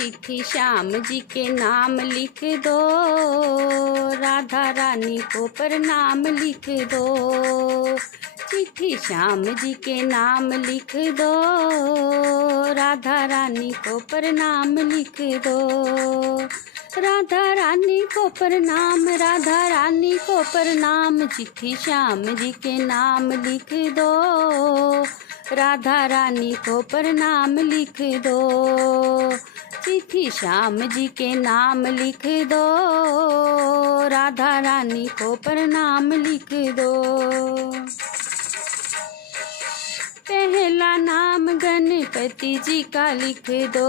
चिट्ठी श्याम जी के नाम लिख दो, राधा रानी को प्रणाम लिख दो। चिट्ठी श्याम जी के नाम लिख दो, राधा रानी को प्रणाम लिख दो। राधा रानी को प्रणाम, राधा रानी को प्रणाम, चिट्ठी श्याम जी के नाम लिख दो, राधा रानी को प्रणाम लिख दो। चिट्ठी श्याम जी के नाम लिख दो, राधा रानी को प्रणाम लिख दो। पहला नाम गणपति जी का लिख दो,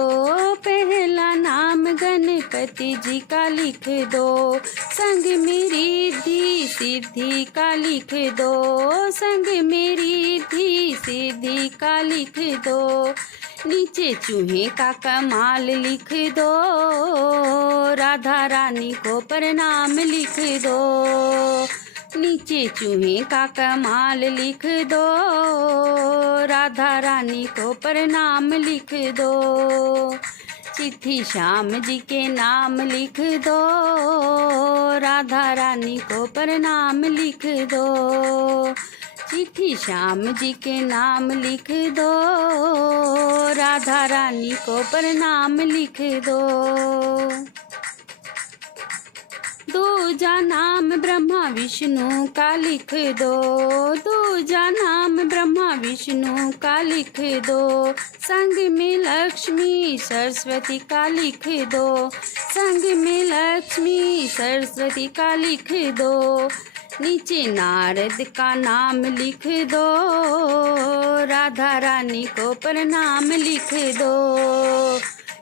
पहला नाम गणपति जी का लिख दो। संग मेरी रिद्धि सिद्धि का लिख दो, संग मेरी रिद्धि सिद्धि का लिख दो। नीचे चूहे का कमाल लिख दो, राधा रानी को प्रणाम लिख दो। नीचे चूहे का कमाल लिख दो, राधा रानी को प्रणाम लिख दो। चिट्ठी श्याम जी के नाम लिख दो, राधा रानी को प्रणाम लिख दो। चिट्ठी श्याम जी के नाम लिख दो, राधा रानी को प्रणाम लिख दो। दूजा नाम ब्रह्मा विष्णु का लिख दो, दूजा नाम ब्रह्मा विष्णु का लिख दो। संग में लक्ष्मी सरस्वती का लिख दो, संग में लक्ष्मी सरस्वती का लिख दो। नीचे नारद का नाम लिख दो, राधा रानी को प्रणाम लिख दो।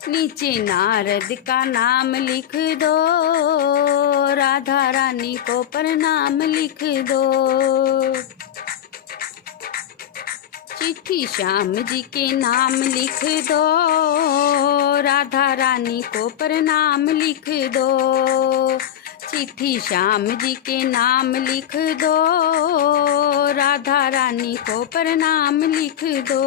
नीचे नारद का नाम लिख दो, राधा रानी को प्रणाम लिख दो। चिट्ठी श्याम जी के नाम लिख दो, राधा रानी को प्रणाम लिख दो। चिट्ठी श्याम जी के नाम लिख दो, राधा रानी को प्रणाम लिख दो।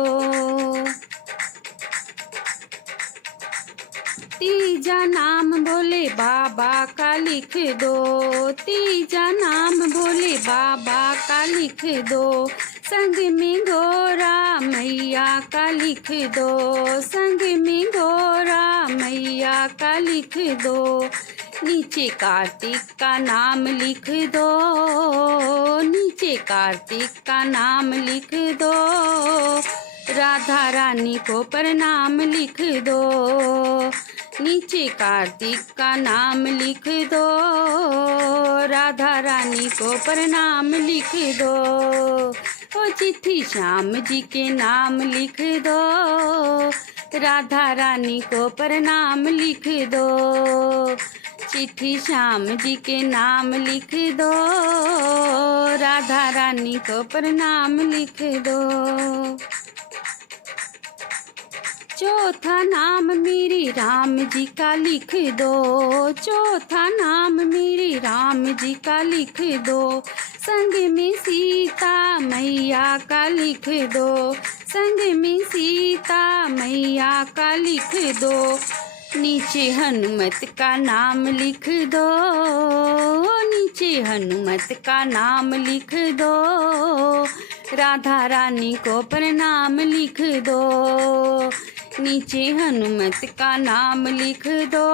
तीजा नाम भोले बाबा का लिख दो, तीजा नाम भोले बाबा का लिख दो। संग में गोरा मैया का लिख दो, संग में गोरा मैया का लिख दो। नीचे कार्तिक का नाम लिख दो, नीचे कार्तिक का नाम लिख दो, राधा रानी को प्रणाम लिख दो। नीचे कार्तिक का नाम लिख दो, राधा रानी को प्रणाम लिख दो। ओ चिट्ठी श्याम जी के नाम लिख दो, राधा रानी को प्रणाम लिख दो। चिट्ठी श्याम जी के नाम लिख दो, राधा रानी को प्रणाम लिख दो। चौथा नाम मेरे राम जी का लिख दो, चौथा नाम मेरे राम जी का लिख दो। संग में सीता मैया का लिख दो, संग में सीता मैया का लिख दो। नीचे हनुमत का नाम लिख दो, नीचे हनुमत का नाम लिख दो, राधा रानी को प्रणाम लिख दो। नीचे हनुमत का नाम लिख दो,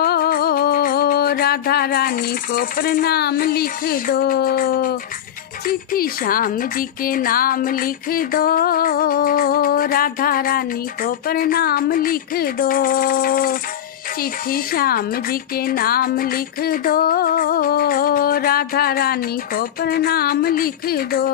राधा रानी को प्रणाम लिख दो। चिट्ठी श्याम जी के नाम लिख दो, राधा रानी को प्रणाम लिख दो। चिट्ठी श्याम जी के नाम लिख दो, राधा रानी को प्रणाम लिख दो।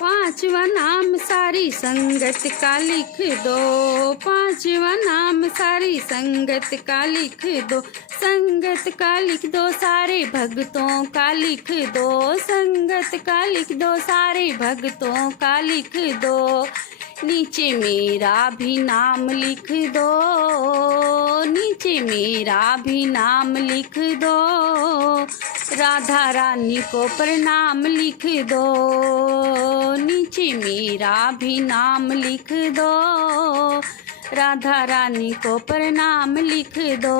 पांचवा नाम सारी संगत का लिख दो, पांचवा नाम सारी संगत का लिख दो। संगत का लिख दो, सारे भक्तों का लिख दो, संगत का लिख दो, सारे भक्तों का लिख दो। नीचे मेरा भी नाम लिख दो, नीचे मेरा भी नाम लिख दो, राधा रानी को प्रणाम लिख दो, नीचे मेरा भी नाम लिख दो, राधा रानी को प्रणाम लिख दो,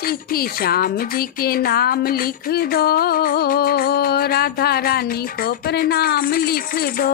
चिट्ठी श्याम जी के नाम लिख दो, राधा रानी को प्रणाम लिख दो।